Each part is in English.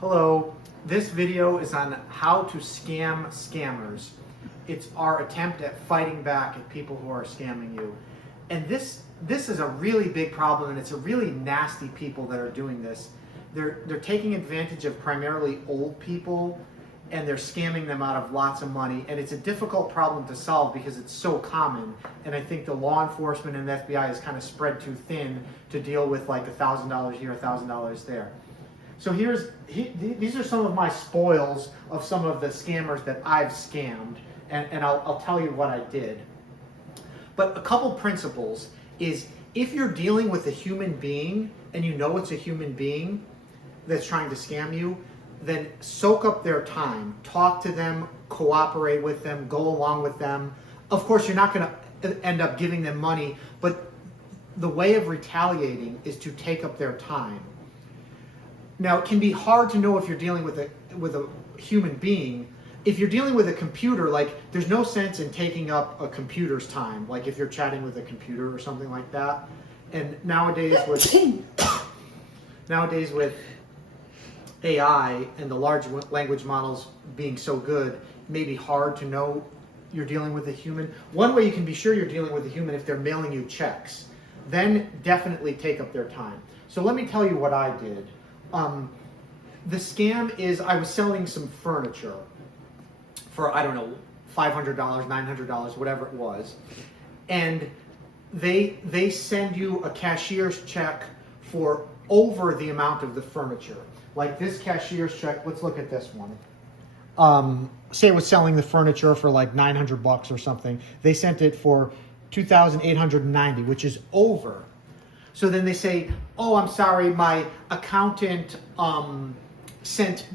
Hello, this video is on how to scam scammers. It's our attempt at fighting back at people who are scamming you. And this is a really big problem, and it's a really nasty people that are doing this. They're taking advantage of primarily old people, and they're scamming them out of lots of money. And it's a difficult problem to solve because it's so common. And I think the law enforcement and the FBI is kind of spread too thin to deal with like $1,000 here, $1,000 there. So these are some of my spoils of some of the scammers that I've scammed, and I'll tell you what I did. But a couple principles is if you're dealing with a human being and you know it's a human being that's trying to scam you, then soak up their time, talk to them, cooperate with them, go along with them. Of course, you're not going to end up giving them money, but the way of retaliating is to take up their time. Now, it can be hard to know if you're dealing with a human being. If you're dealing with a computer, like there's no sense in taking up a computer's time, like if you're chatting with a computer or something like that. And nowadays with AI and the large language models being so good, it may be hard to know you're dealing with a human. One way you can be sure you're dealing with a human if they're mailing you checks. Then definitely take up their time. So let me tell you what I did. The scam is I was selling some furniture for, I don't know, $500, $900, whatever it was. And they send you a cashier's check for over the amount of the furniture. Like this cashier's check, let's look at this one. Say it was selling the furniture for like $900 or something. They sent it for $2,890, which is over. So then they say, oh, I'm sorry, my accountant sent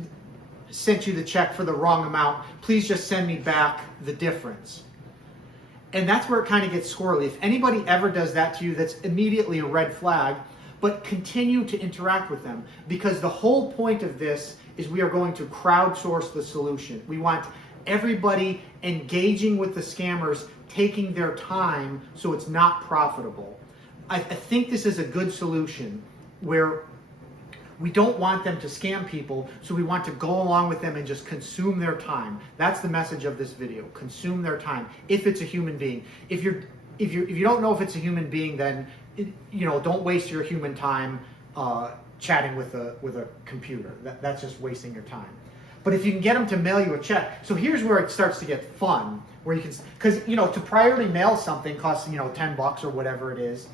you the check for the wrong amount. Please just send me back the difference. And that's where it kind of gets squirrely. If anybody ever does that to you, that's immediately a red flag, but continue to interact with them. Because the whole point of this is we are going to crowdsource the solution. We want everybody engaging with the scammers, taking their time so it's not profitable. I think this is a good solution where we don't want them to scam people, so we want to go along with them and just consume their time. That's the message of this video. Consume their time if it's a human being. If you don't know if it's a human being, then don't waste your human time chatting with a computer. That's just wasting your time. But if you can get them to mail you a check, so here's where it starts to get fun, where you can, because to priority mail something costs $10 or whatever it is.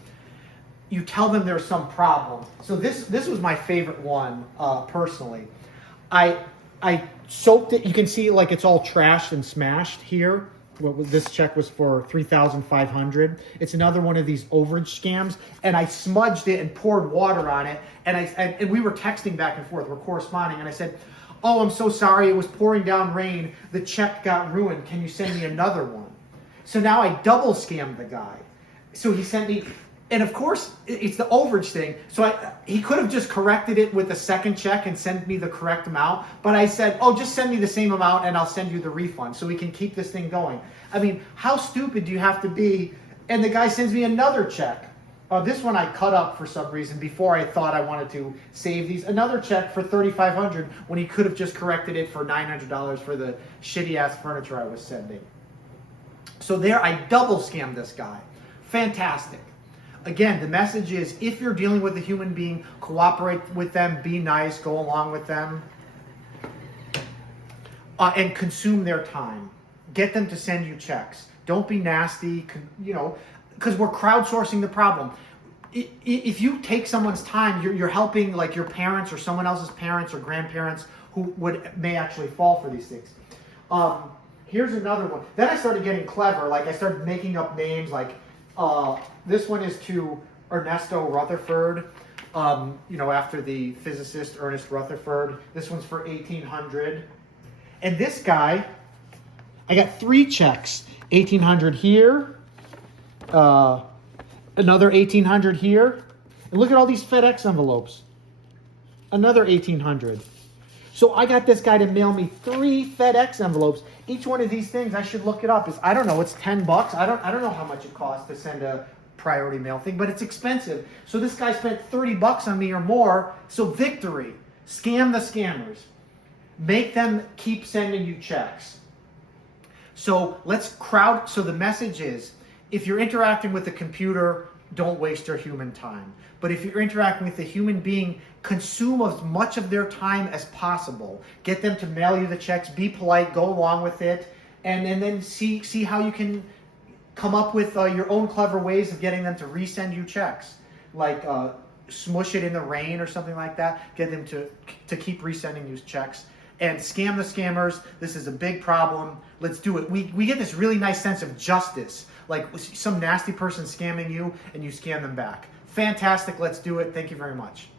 You tell them there's some problem. So this was my favorite one personally. I soaked it. You can see like it's all trashed and smashed here. This check was for $3,500. It's another one of these overage scams, and I smudged it and poured water on it. And we were texting back and forth. We're corresponding, and I said, "Oh, I'm so sorry. It was pouring down rain. The check got ruined. Can you send me another one?" So now I double scammed the guy. So he sent me. And of course, it's the overage thing. So he could have just corrected it with a second check and sent me the correct amount. But I said, oh, just send me the same amount and I'll send you the refund so we can keep this thing going. I mean, how stupid do you have to be? And the guy sends me another check. This one I cut up for some reason before I thought I wanted to save these. Another check for $3,500 when he could have just corrected it for $900 for the shitty-ass furniture I was sending. So there, I double scammed this guy. Fantastic. Again, the message is if you're dealing with a human being, cooperate with them, be nice, go along with them, and consume their time. Get them to send you checks. Don't be nasty, because we're crowdsourcing the problem. If you take someone's time, you're helping like your parents or someone else's parents or grandparents who may actually fall for these things. Here's another one. Then I started getting clever. Like I started making up names like, this one is to Ernesto Rutherford, after the physicist Ernest Rutherford. This one's for $1,800. And this guy, I got 3 checks. $1,800 here, another $1,800 here. And look at all these FedEx envelopes. Another $1,800. So I got this guy to mail me 3 FedEx envelopes. Each one of these things, I should look it up. I don't know, it's $10. I don't know how much it costs to send a priority mail thing, but it's expensive. So this guy spent $30 on me or more. So victory. Scam the scammers. Make them keep sending you checks. So so the message is, if you're interacting with a computer, don't waste your human time. But if you're interacting with a human being, consume as much of their time as possible. Get them to mail you the checks, be polite, go along with it, and then see how you can come up with your own clever ways of getting them to resend you checks. Like smush it in the rain or something like that. Get them to keep resending you checks. And scam the scammers. This is a big problem. Let's do it. We get this really nice sense of justice. Like some nasty person scamming you and you scam them back. Fantastic. Let's do it. Thank you very much.